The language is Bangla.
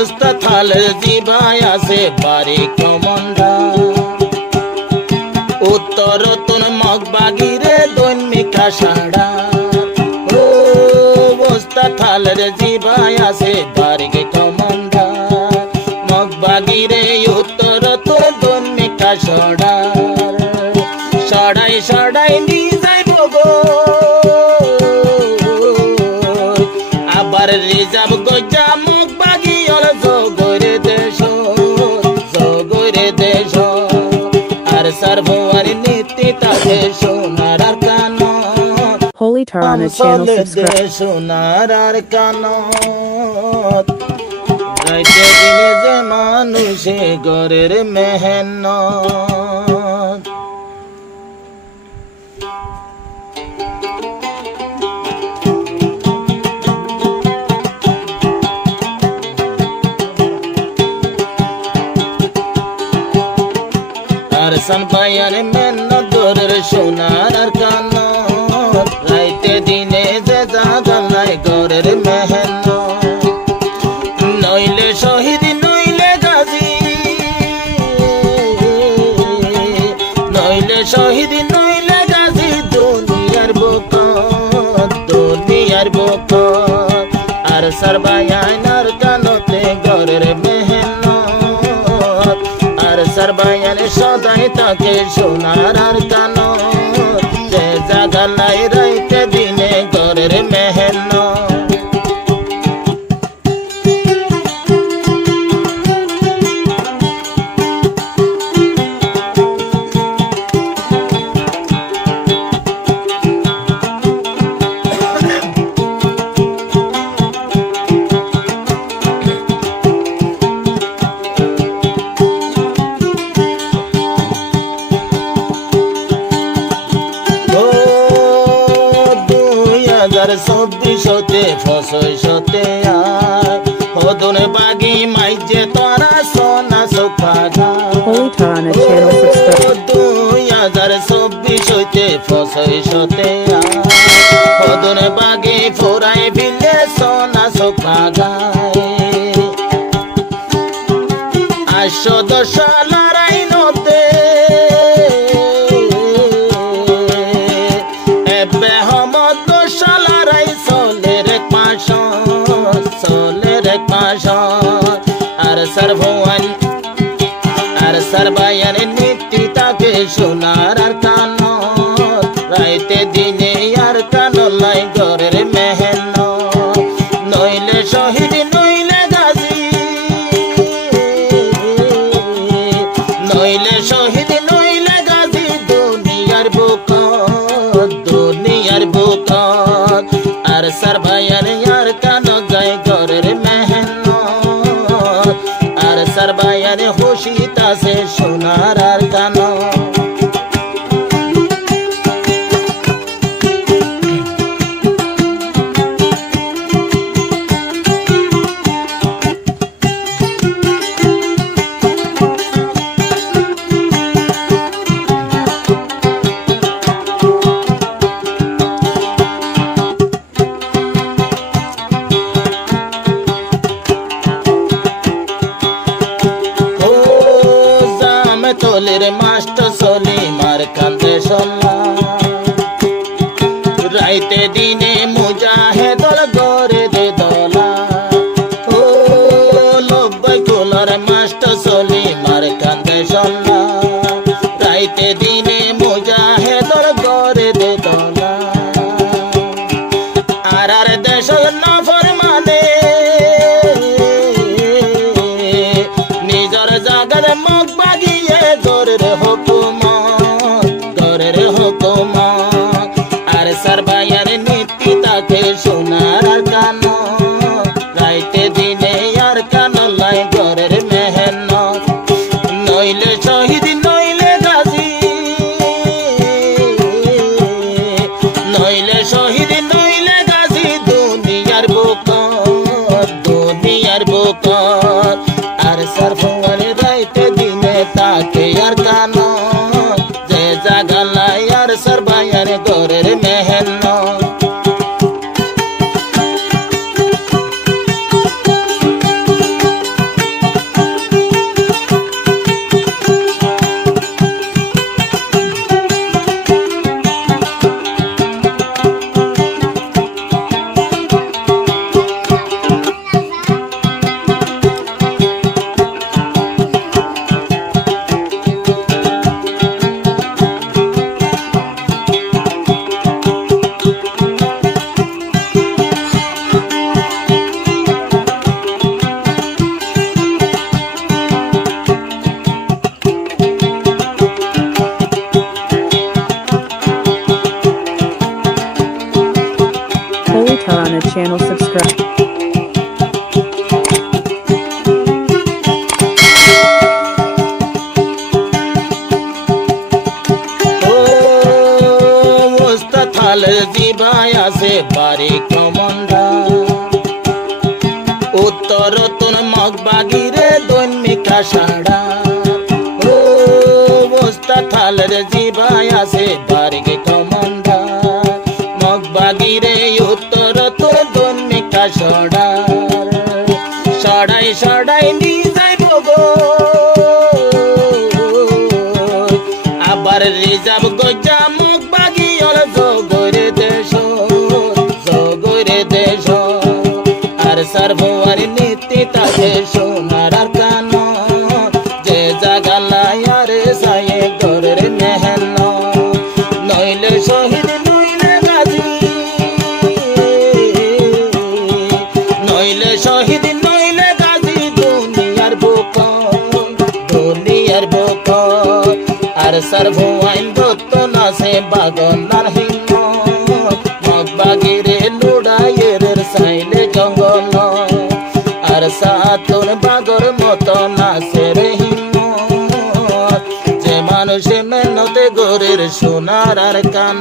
বস্তা থালের জিভায় আছে বাড়ি কমন্দা উত্তর তোর মগবাগিরে দৈনিকা সাড়া ও বস্তা থালের জিভায় আছে বাড়ি কমন্দা মগবাগিরে উত্তর তোর দৈনিকা সাড়া সাড়াই সাড়াই নিয়ে যাইব গো আবার রিজার্ভ গজা মগবাগি ওর জগরে দেশ আর সার্ভোয়ার নীতি তাকে সোনার আর কানো Holy Tarana channel subscribe. সোনার আর কানো রাইতে দিনে যে মানুষে ঘরের মেহনত আর সনপায়ার মেহনতের সোনার আর কানো রাইতে দিনে যে জাগালাই ঘরের মেহনত নইলে শহীদ নইলে গাজী নইলে শহীদ নইলে গাজী দুনিয়ার বুক আর সরবায়ানার কানতে ঘরের মেহনত আর সরবায়ানে সদাই তাকে সোনার আর কানো যে জাগালাই রাইতে দিনে ঘরের মেহনত চব্বিশতে ফসতে হদন বাগি মাইজে তোরা সোনা sofa Holy Tarana channel subscribe. 2024 ফসতে হদন বাগি ফোরাই বিলে সোনা সোফা গায় 810 লড়াই নতে এবে হমদ সালারাই সোলের পাশ আর সর্বওয়ান আর সরবায়ার নীতি তাকে সোনার আর কানো রাইতে দিনে আর কানো লাই ঘরের মেহনত নইলে শহীদ নইলে গাজী নইলে শহীদ নইলে গাজী দুনিয়ার বুক আর সরবায়ার আর কানো গায় ঘরের মেহনত আর সরবায়ার খুশি তাসে সোনার আর কানো তোলের মাস্টার সলি মার কান্দে সল্লা রাইতে দিনে মুজাহেদর গরে দে দলা ও লব্বাই কোলার মাস্টার সলি মার কান্দে সল্লা রাইতে দিনে মুজাহেদর গরে দে দলা আর দেশ নফর মানে নিজর জাগার মুখ বাগিয়ে ঘরের হুকুমত আর সরবায়ার নীতি তাকে সোনার আর কানো রাইতে দিনে আর কানো লাই ঘরের মেহনত নইলে শহীদ নইলে গাজী নইলে শহীদ নইলে গাজী দুনিয়ার বুক আর সরফার রাইতে দিনে তাকে আর কানো যে জাগালাই আর সরবায়ার ঘরের মেহনত channel, subscribe. জিবাই আছে বাড়ি কমন্দা উত্তর তোর মগবাগিরে দৈনিকা সাড়া ও বস্তা থালের জিবাই আছে বাড়ি কমন্দা মগবাগিরে উত্তর তোর দৈনিকা সাড়া সড়াই সড়াই নিয়ে যাইব গো আবার রিজার্ভ গজা মগবাগি অল জগরে দেশ আর সার্ভার নীতি তাকে সোনার কান যে জাগালাই আর সায়ে গরের মেহেন নইলে শহীদ নইলে গাজী নইলে শহীদ নইলে গাজী দুনিয়ার বুক আর সার্ভাইন দত্ত নাসে বাগনার হিম মগবাগিরে লুড়াইয়ের সাইলে জঙ্গল আর সাতর বাগর মতো নাচে রে হিম্মত যে মানুষে মেহনতে গরের সোনার আর কান